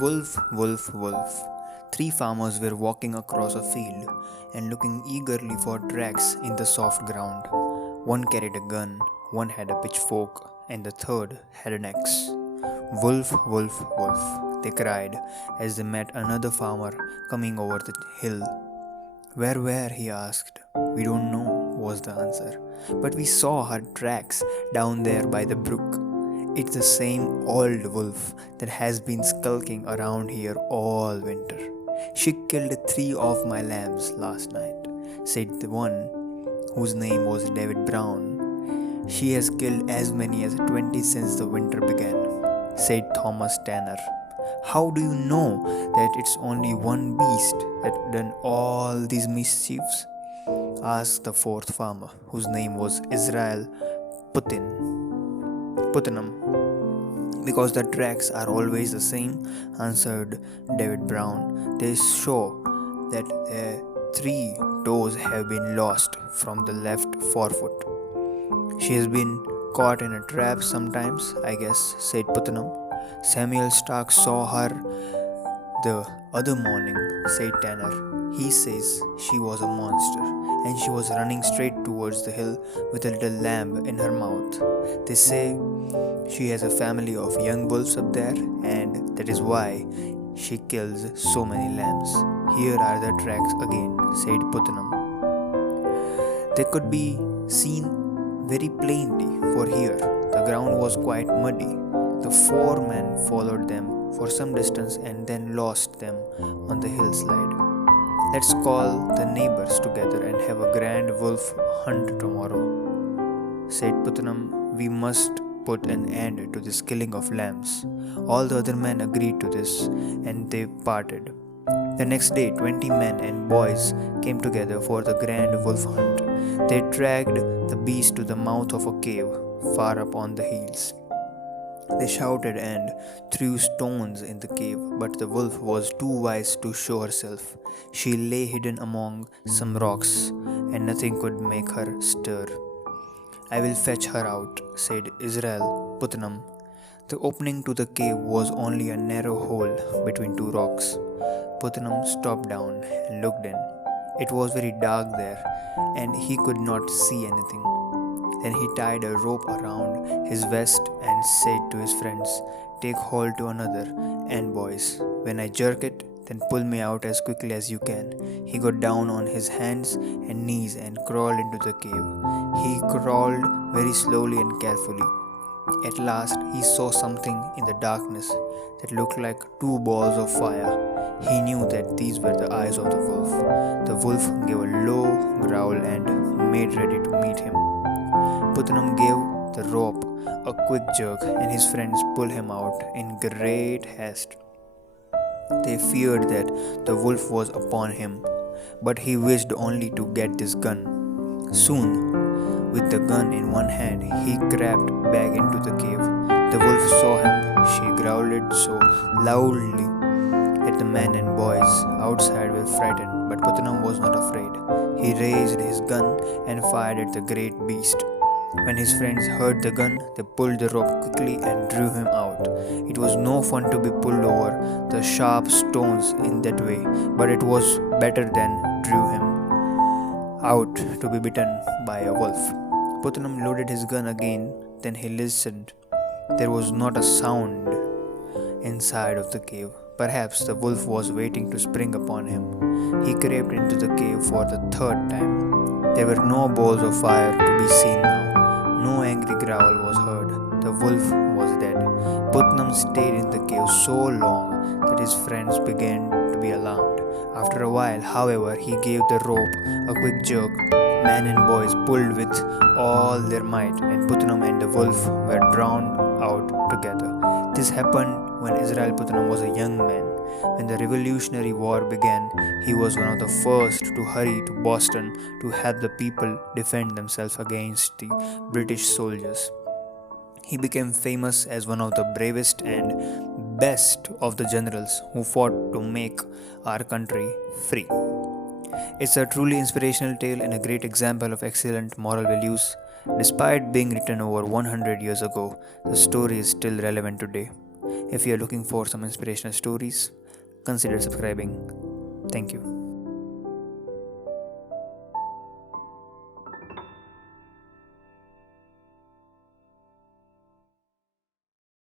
Wolf, wolf, wolf. Three farmers were walking across a field and looking eagerly for tracks in the soft ground. One carried a gun, one had a pitchfork, and the third had an axe. Wolf, wolf, wolf, they cried as they met another farmer coming over the hill. Where, he asked. We don't know, was the answer. But we saw her tracks down there by the brook. It's the same old wolf that has been skulking around here all winter. She killed three of my lambs last night, said the one whose name was David Brown. She has killed as many as 20 since the winter began, said Thomas Tanner. How do you know that it's only one beast that done all these mischiefs? Asked the fourth farmer, whose name was Israel Putnam. Because the tracks are always the same, answered David Brown. They show that the three toes have been lost from the left forefoot. She has been caught in a trap sometimes, I guess, said Putnam. Samuel Stark saw her the other morning, said Tanner. He says she was a monster, and she was running straight towards the hill with a little lamb in her mouth. They say she has a family of young wolves up there, and that is why she kills so many lambs. Here are the tracks again, said Putnam. They could be seen very plainly, for here the ground was quite muddy. The four men followed them for some distance and then lost them on the hillside. Let's call the neighbors together and have a grand wolf hunt tomorrow, said Putnam. We must put an end to this killing of lambs. All the other men agreed to this, and they parted. The next day, 20 men and boys came together for the grand wolf hunt. They dragged the beast to the mouth of a cave far up on the hills. They shouted and threw stones in the cave, but the wolf was too wise to show herself. She lay hidden among some rocks, and nothing could make her stir. I will fetch her out, said Israel Putnam. The opening to the cave was only a narrow hole between two rocks. Putnam stopped down and looked in. It was very dark there, and he could not see anything. Then he tied a rope around his vest and said to his friends, Take hold to another end, boys. When I jerk it, then pull me out as quickly as you can. He got down on his hands and knees and crawled into the cave. He crawled very slowly and carefully. At last, he saw something in the darkness that looked like two balls of fire. He knew that these were the eyes of the wolf. The wolf gave a low growl and made ready to meet him. Putnam gave the rope a quick jerk, and his friends pulled him out in great haste. They feared that the wolf was upon him, but he wished only to get this gun. Soon, with the gun in one hand, he crept back into the cave. The wolf saw him. She growled so loudly that the men and boys outside were frightened, but Putnam was not afraid. He raised his gun and fired at the great beast. When his friends heard the gun, they pulled the rope quickly and drew him out. It was no fun to be pulled over the sharp stones in that way, but it was better than drew him out to be bitten by a wolf. Putnam loaded his gun again, then he listened. There was not a sound inside of the cave. Perhaps the wolf was waiting to spring upon him. He crept into the cave for the third time. There were no balls of fire to be seen now. No angry growl was heard. The wolf was dead. Putnam stayed in the cave so long that his friends began to be alarmed. After a while, however, he gave the rope a quick jerk. Men and boys pulled with all their might, and Putnam and the wolf were drawn out together. This happened when Israel Putnam was a young man. When the Revolutionary War began, he was one of the first to hurry to Boston to help the people defend themselves against the British soldiers. He became famous as one of the bravest and best of the generals who fought to make our country free. It's a truly inspirational tale and a great example of excellent moral values Despite being written over 100 years ago, the story is still relevant today. If you are looking for some inspirational stories, consider subscribing. Thank you.